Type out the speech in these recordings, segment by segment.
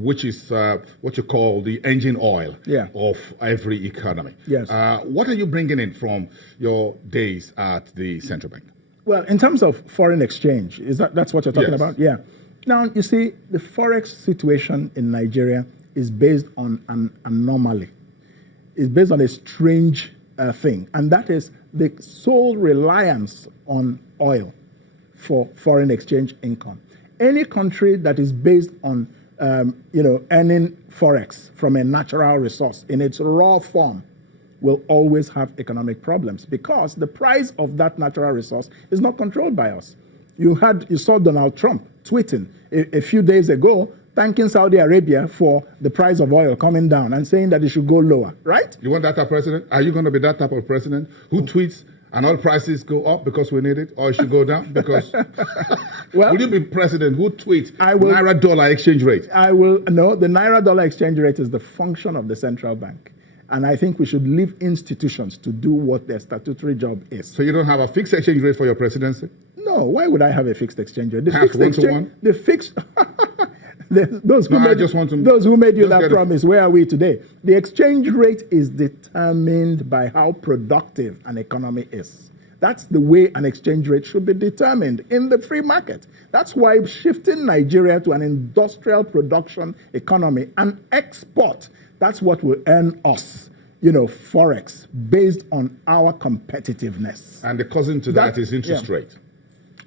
which is what you call the engine oil of every economy. Yes. What are you bringing in from your days at the central bank? Well, in terms of foreign exchange, that's what you're talking about? Yeah. Now, you see, the forex situation in Nigeria is based on an anomaly. It's based on a strange thing, and that is the sole reliance on oil for foreign exchange income. Any country that is based on earning forex from a natural resource in its raw form will always have economic problems because the price of that natural resource is not controlled by us. You saw Donald Trump tweeting a few days ago thanking Saudi Arabia for the price of oil coming down and saying that it should go lower, right? You want that type of president? Are you going to be that type of president who tweets and all prices go up because we need it, or it should go down because... Well, will you be president who tweets Naira-dollar exchange rate? No, the Naira-dollar exchange rate is the function of the central bank. And I think we should leave institutions to do what their statutory job is. So you don't have a fixed exchange rate for your presidency? No, why would I have a fixed exchange rate? Those who made you that promise, where are we today? The exchange rate is determined by how productive an economy is. That's the way an exchange rate should be determined in the free market. That's why shifting Nigeria to an industrial production economy and export, that's what will earn us, forex, based on our competitiveness. And the cousin to that is interest rate.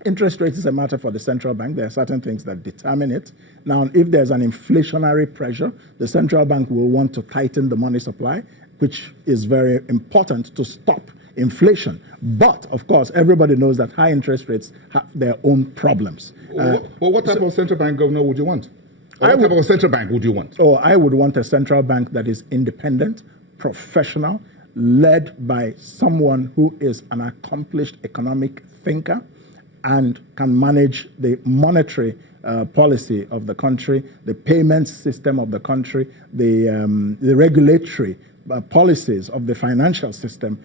Interest rate is a matter for the central bank. There are certain things that determine it. Now, if there's an inflationary pressure, the central bank will want to tighten the money supply, which is very important to stop inflation. But, of course, everybody knows that high interest rates have their own problems. Well, what type of central bank governor would you want? Or what type of central bank would you want? Oh, I would want a central bank that is independent, professional, led by someone who is an accomplished economic thinker, and can manage the monetary policy of the country, the payments system of the country, the regulatory policies of the financial system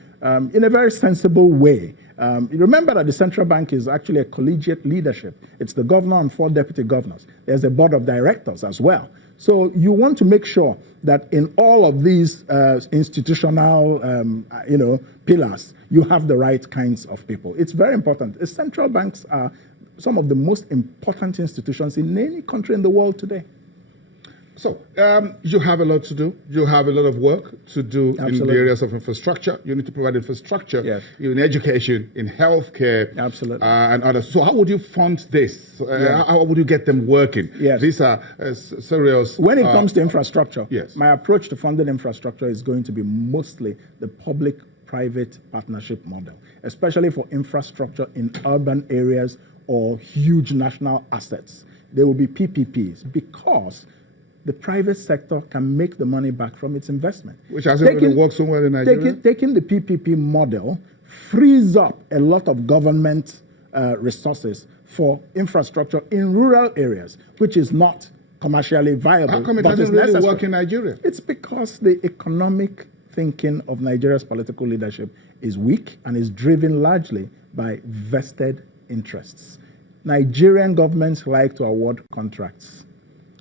in a very sensible way. Remember that the central bank is actually a collegiate leadership. It's the governor and 4 deputy governors. There's a board of directors as well. So you want to make sure that in all of these institutional, pillars, you have the right kinds of people. It's very important. The central banks are some of the most important institutions in any country in the world today. So you have a lot to do. You have a lot of work to do in the areas of infrastructure. You need to provide infrastructure in education, in healthcare, and others. So how would you fund this? How would you get them working? These are serious... When it comes to infrastructure, my approach to funding infrastructure is going to be mostly the public-private partnership model, especially for infrastructure in urban areas or huge national assets. There will be PPPs because the private sector can make the money back from its investment. Which hasn't really worked so well in Nigeria. Taking the PPP model frees up a lot of government resources for infrastructure in rural areas, which is not commercially viable. How come it doesn't really work in Nigeria? It's because the economic thinking of Nigeria's political leadership is weak and is driven largely by vested interests. Nigerian governments like to award contracts.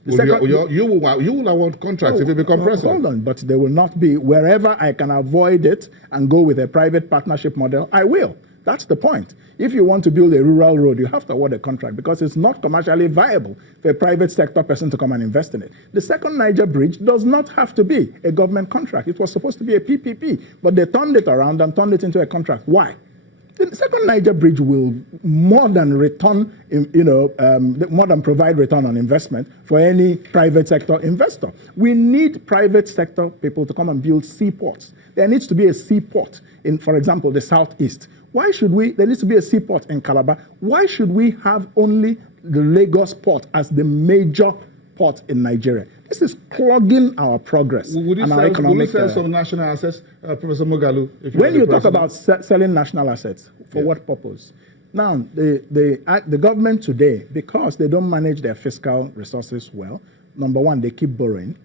You will award contracts if you become president. Hold on, but they will not be. Wherever I can avoid it and go with a private partnership model, I will. That's the point. If you want to build a rural road, you have to award a contract because it's not commercially viable for a private sector person to come and invest in it. The second Niger bridge does not have to be a government contract. It was supposed to be a PPP, but they turned it around and turned it into a contract. Why? The second Niger bridge will more than more than provide return on investment for any private sector investor. We need private sector people to come and build seaports. There needs to be a seaport in, for example, the southeast. There needs to be a seaport in Calabar. Why should we have only the Lagos port as the major port in Nigeria? This is clogging our progress and our economic... Will you sell some national assets, Professor Moghalu? When you talk about selling national assets, for what purpose? Now, the government today, because they don't manage their fiscal resources well, number one, they keep borrowing.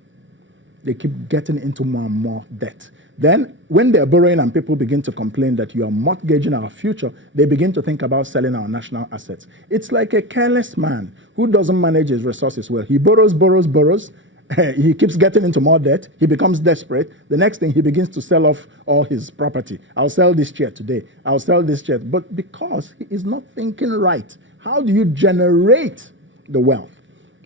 They keep getting into more and more debt. Then, when they're borrowing and people begin to complain that you are mortgaging our future, they begin to think about selling our national assets. It's like a careless man who doesn't manage his resources well. He borrows, He keeps getting into more debt. He becomes desperate. The next thing, he begins to sell off all his property. I'll sell this chair today. I'll sell this chair. But because he is not thinking right, how do you generate the wealth?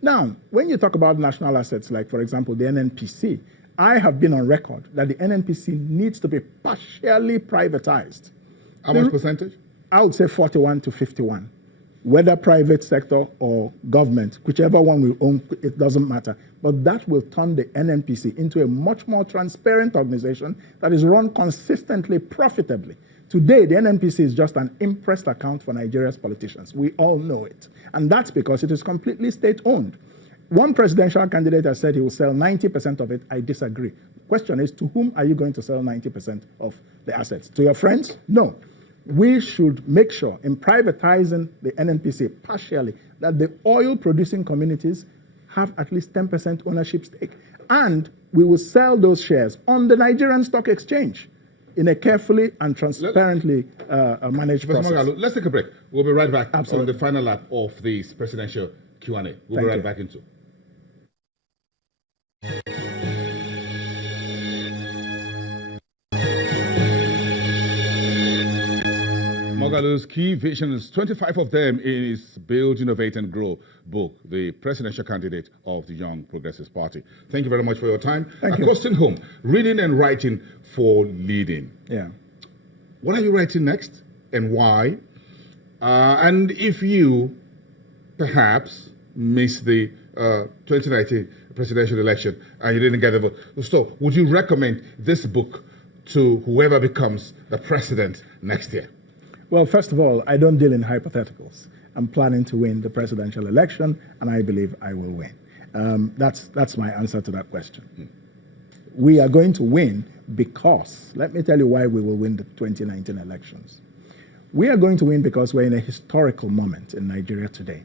Now, when you talk about national assets, like, for example, the NNPC, I have been on record that the NNPC needs to be partially privatized. How much percentage? I would say 41 to 51. Whether private sector or government, whichever one we own, it doesn't matter. But that will turn the NNPC into a much more transparent organization that is run consistently, profitably. Today, the NNPC is just an impressed account for Nigeria's politicians. We all know it. And that's because it is completely state-owned. One presidential candidate has said he will sell 90% of it. I disagree. The question is, to whom are you going to sell 90% of the assets? To your friends? No. We should make sure in privatizing the NNPC partially that the oil-producing communities have at least 10% ownership stake. And we will sell those shares on the Nigerian Stock Exchange in a carefully and transparently managed process. Moghalu, let's take a break. We'll be right back on the final lap of this presidential Q&A. We'll be right back into. Moghalu's key visions, 25 of them in his Build, Innovate and Grow book, the presidential candidate of the Young Progressive Party. Thank you very much for your time. Thank you. Costing home, reading and writing for leading. Yeah. What are you writing next and why? And if you perhaps miss the 2019 presidential election and you didn't get the vote, so would you recommend this book to whoever becomes the president next year? Well, first of all, I don't deal in hypotheticals. I'm planning to win the presidential election, and I believe I will win. That's my answer to that question. We are going to win because, let me tell you why we will win the 2019 elections. We are going to win because we're in a historical moment in Nigeria today.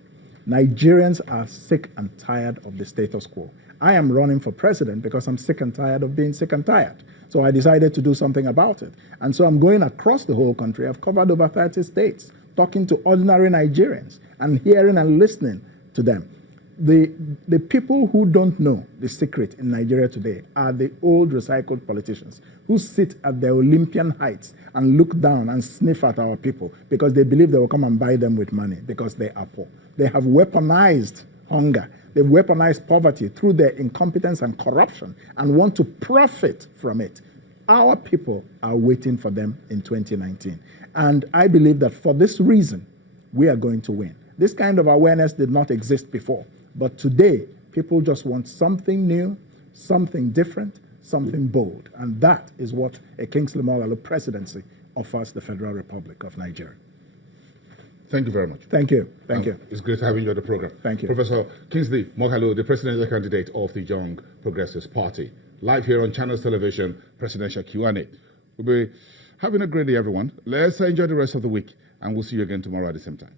Nigerians are sick and tired of the status quo. I am running for president because I'm sick and tired of being sick and tired. So I decided to do something about it. And so I'm going across the whole country. I've covered over 30 states, talking to ordinary Nigerians and hearing and listening to them. The people who don't know the secret in Nigeria today are the old recycled politicians who sit at the Olympian heights and look down and sniff at our people because they believe they will come and buy them with money because they are poor. They have weaponized hunger. They've weaponized poverty through their incompetence and corruption and want to profit from it. Our people are waiting for them in 2019. And I believe that for this reason, we are going to win. This kind of awareness did not exist before. But today, people just want something new, something different, something bold. And that is what a Kingsley Moghalu presidency offers the Federal Republic of Nigeria. Thank you very much. Thank you. Thank you. It's great having you on the program. Thank you. Kingsley Moghalu, the presidential candidate of the Young Progressive Party. Live here on Channels Television, Presidential Q&A. We'll be having a great day, everyone. Let's enjoy the rest of the week, and we'll see you again tomorrow at the same time.